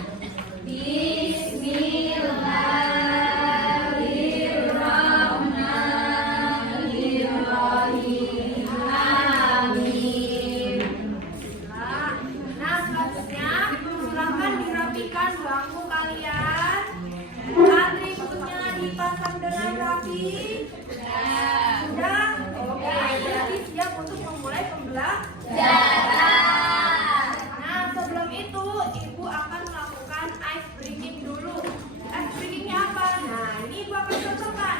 Bismillahirrahmanirrahim. Amin. Nah, selanjutnya silakan dirapikan bangku kalian. Atributnya dipasang dengan rapi. Sudah? Oke, jadi siap untuk memulai pembelajaran. Nah, sebelum itu Ibu akan melakukan ice breaking dulu. Ice breakingnya apa? Nah, ini Ibu akan contohkan.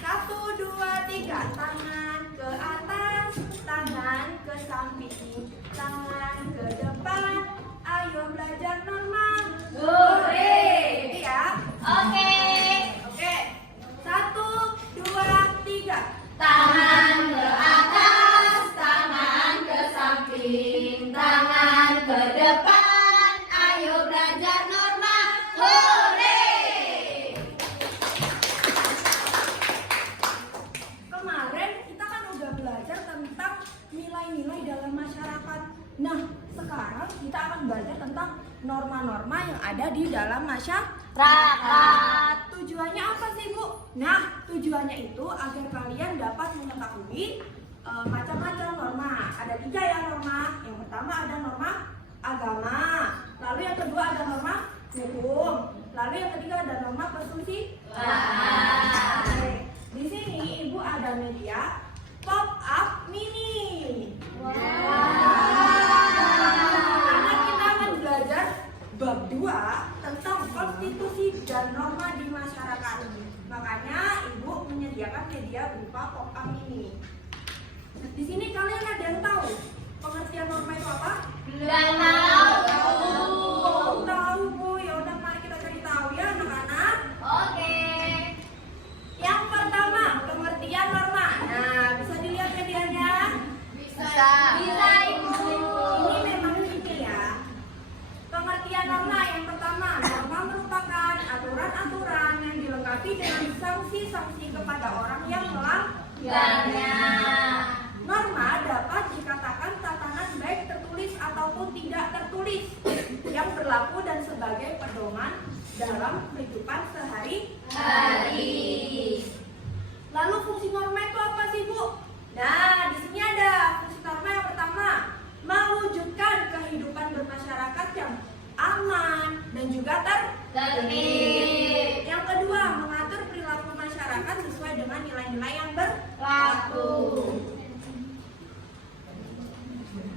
1, 2, 3. Tangan ke atas, tangan ke samping, tangan ke depan. Ayo belajar normal. Hore. Jadi ya. Oke. Oke. 1, 2, 3. Tangan ke atas, tangan ke samping, tangan ke depan. Ayo belajar normal. Hore. Kemarin kita kan udah belajar tentang nilai-nilai dalam masyarakat. Nah, sekarang kita akan belajar tentang norma-norma yang ada di dalam masyarakat. Tujuannya apa sih, Bu? Nah, tujuannya itu agar kalian dapat mengetahui macam-macam norma. Ada 3 ya norma. Yang pertama ada norma agama. Lalu yang kedua ada norma hukum. Lalu yang ketiga ada norma kesusilaan. Oke. Di sini Ibu ada media pop up mini. Karena kita akan belajar bab 2 tentang konstitusi dan norma di masyarakat. Makanya Ibu menyediakan media berupa pop up mini. Di sini kalian ada yang tahu pengertian norma itu apa? Nggak tahu. Tahu, Bu. Ya udah, mari kita cari tahu ya, anak-anak. Oke. Yang pertama, pengertian norma. Nah, bisa dilihat medianya? Bisa. Bisa, Ibu. Ini memang ini ya. Pengertian norma yang pertama, norma merupakan aturan-aturan yang dilengkapi dengan sanksi-sanksi kepada orang yang melanggarnya. Norma dapat dikatakan tatanan baik tertulis ataupun tidak tertulis yang berlaku dan sebagai pedoman dalam kehidupan sehari-hari. Lalu fungsi norma itu apa sih, Bu? Nah, di sini ada fungsi norma yang pertama, mewujudkan kehidupan bermasyarakat yang aman dan juga tertib. Yang kedua, mengatur perilaku masyarakat sesuai dengan nilai-nilai yang berlaku.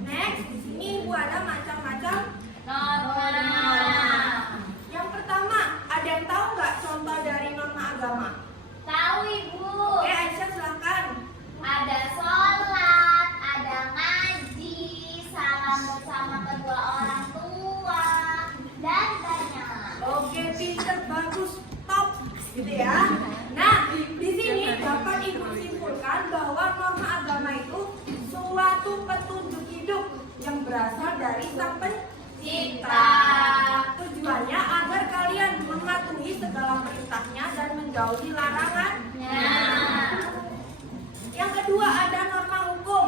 Next, di sini Ibu ada macam-macam Norma. Yang pertama, ada yang tahu nggak contoh dari norma agama? Tahu, Ibu. Oke, Aisyah silahkan. Ada sholat, ada ngaji, salam bersama kedua orang tua, dan banyak. Oke, pinter, bagus, top, gitu ya. Nah, di sini dapat Ibu simpulkan bahwa norma agama itu suatu petunjuk hidup yang berasal dari Sang Pencipta. Tujuannya agar kalian mematuhi segala perintahnya dan menjauhi larangannya. Yang kedua ada norma hukum.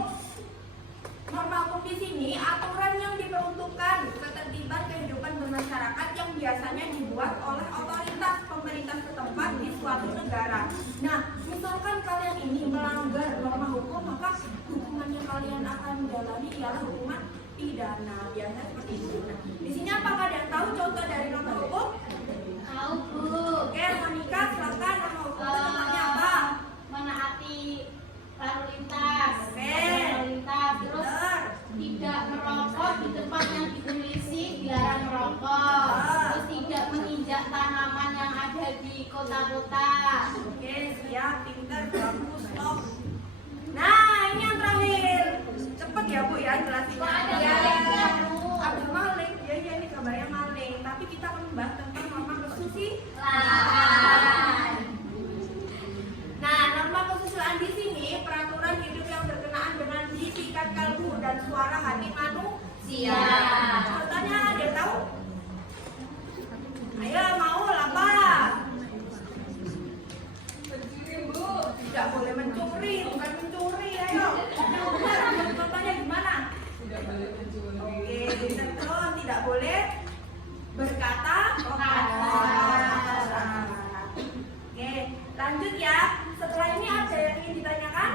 Norma hukum di sini aturan yang diperuntukkan ketertiban kehidupan bermasyarakat yang biasanya dibuat oleh otoritas pemerintah setempat di suatu negara. Nah, misalkan kalian ini melanggar norma hukum, maka hukuman yang kalian akan menjalani ialah hukuman pidana. Biasanya seperti itu. Nah, di sini apakah ada yang tahu contoh dari norma hukum? Tahu, Bu. Oke, Monika, silakan norma hukum itu contohnya apa? Menaati lalu lintas. Oke. Lalu lintas. Terus Benar. tidak merokok di tempat yang ditulis dilarang merokok. Terus tidak menginjak tanaman yang ada di kota-kota. Oke, siap, pinter, bagus, top. Nah, ini yang terakhir. Cepet ya, Bu ya jelasinnya. Kok ada Ya. malingnya, Bu? Ada maling. Ya, ini kabarnya maling. Tapi kita akan membahas tentang norma kesusilaan. Lah. Nah, norma kesusilaan di sini peraturan hidup yang berkenaan dengan bisikan kalbu dan suara hati manusia. Contohnya ada yang tahu? Ayo, mau apa? Mencuri, Bu. Tidak boleh mencuri, bukan mencuri. Ayo. Contohnya gimana? Tidak boleh mencuri. Oke, tidak boleh berkata Oke, lanjut ya. Setelah ini ada yang ingin ditanyakan?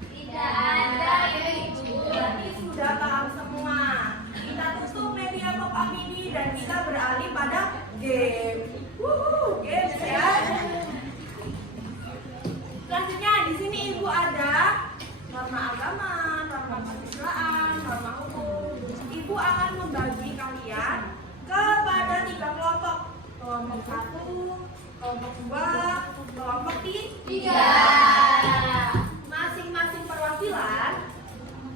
Tidak ada ya Ibu. Berarti sudah paham semua. Kita tutup media pop-up ini dan kita beralih pada game. Games ya. Selanjutnya di sini Ibu ada norma agama, norma keistimewaan, norma hukum. Ibu akan membagi kalian kepada 3 kelompok. Kelompok 1, kelompok 2, kelompok 3. Masing-masing perwakilan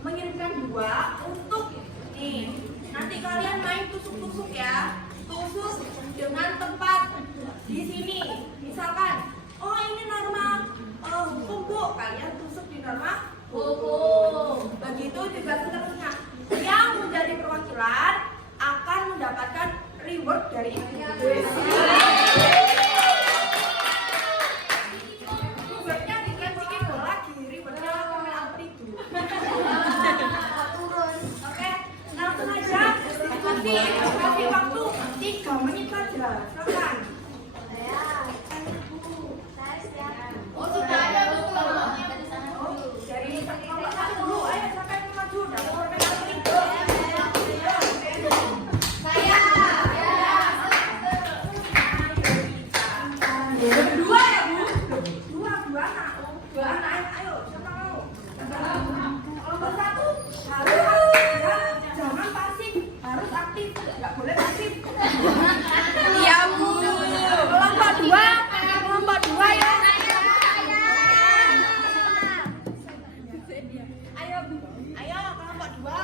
mengirimkan 2 untuk nih. Nanti kalian main tusuk-tusuk ya. Tusuk dengan tempat di sini. Misalkan, oh ini norma hukum Bu, kalian tusuk di norma hukum. Begitu juga seterusnya. Yang menjadi perwakilan akan mendapatkan reward dari Ibu. Rewardnya bukan bikin bola, rewardnya kamera itu. Oke, langsung aja diskusi. Kasih waktu 3 menit saja. Silakan. Oh, sudah ada Bu kelompoknya dari sana. Dari kelompok 1 dulu. Ayo siapa yang mau maju? Dapur mereka ini. Saya. Dua ya Bu? Dua anak. Dua anak. Ayo siapa mau? Kelompok 1 harus aktif ya. Jangan pasif, harus aktif. Nggak boleh pasif. Iya Bu. Kelompok 2 ya. Ayo Bu. Ayo kelompok 2.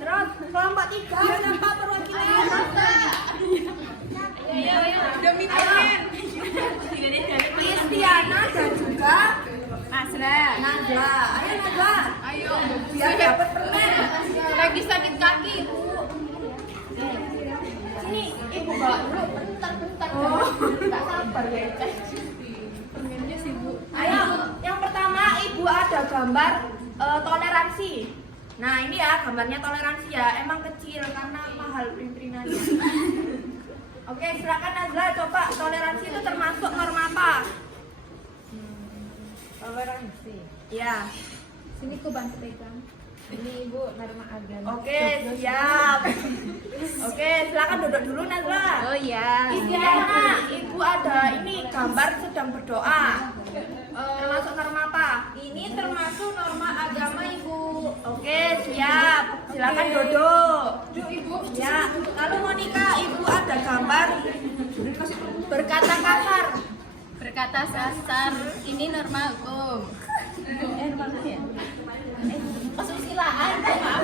Terus kelompok 3 siapa perwakilan? Ayo. Demi pengen. Kristiana dan juga Najla. Ayo Najla. Ayo. Biar dapat permen. Lagi sakit kaki Bu. Sini, Ibu Bawa dulu bentar. Oh. Enggak sabar ya. Permennya sih Bu. Ayo, yang pertama Ibu ada gambar toleransi. Nah ini ya gambarnya toleransi ya, emang kecil karena mahal print-printannya. Oke, silakan Nazla coba toleransi itu termasuk norma apa? Toleransi. Ya. Sini ku bantu pegang. Ini Ibu norma agama. Oke, siap. Oke, silakan duduk dulu Nazla. Oh iya. Istiana, Ibu ada ini gambar sedang berdoa. Termasuk norma apa? Ini termasuk norma agama Ibu. Oke, siap. Silakan duduk. Yuk Ibu. Ya, lalu Monica, Ibu ada gambar berkata kasar. Berkata kasar, ini norma hukum. Norma ya. Kesusilaan, maaf.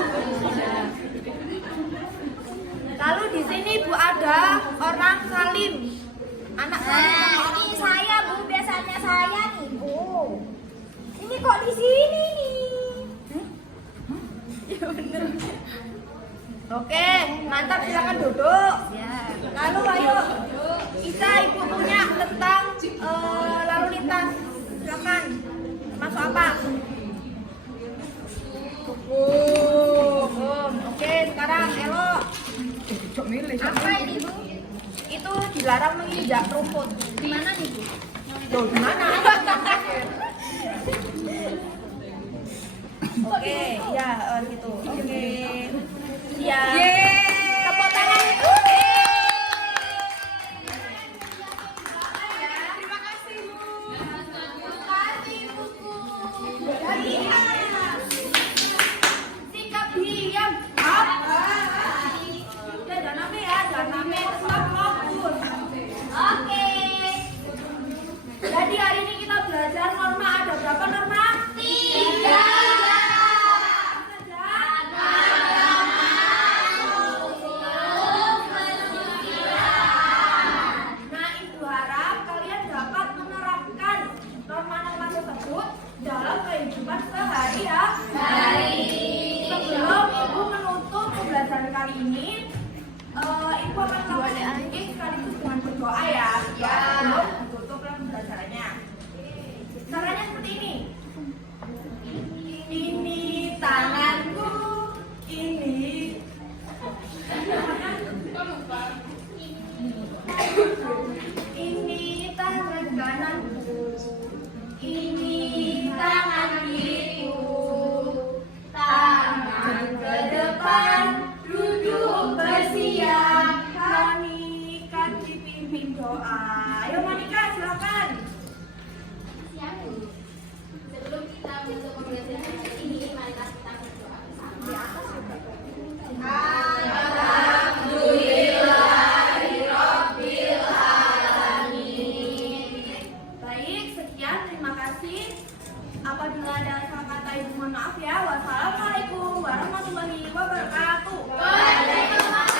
Lalu di sini Ibu ada orang salim. Anak salim. Ini saya Bu, biasanya saya nih Bu. Ini kok di sini nih? Ya bener. Oke, mantap, silakan duduk. Lalu ayo kita Ibu punya tentang lalu lintas. Silakan. Masuk apa? Oke, sekarang Elo. Apa ini Bu? Itu dilarang menginjak rumput. Di mana nih Bu? Tuh, di mana? Oke, ya gitu. Oke. Ya. Tepuk tangan. Terima kasih Bu. Lihat. Sikap diam. Apa? Udah jangan name ya, jangan name, tetap fokus. Oke. Jadi hari ini kita belajar norma, ada berapa norma? 3. Nah, Ibu harap kalian dapat menerapkan norma-norma tersebut dalam kehidupan sehari-hari. Sebelum Ibu menutup pembelajaran kali ini, Ibu akan melakukan sekaligus dengan berdoa ya. Ya, sebelum menutup pembelajarannya. Caranya seperti ini. Ini tanganku, ini kasih. Apabila ada salah kata ibu mohon maaf ya. Wassalamualaikum warahmatullahi wabarakatuh. Waalaikumsalam.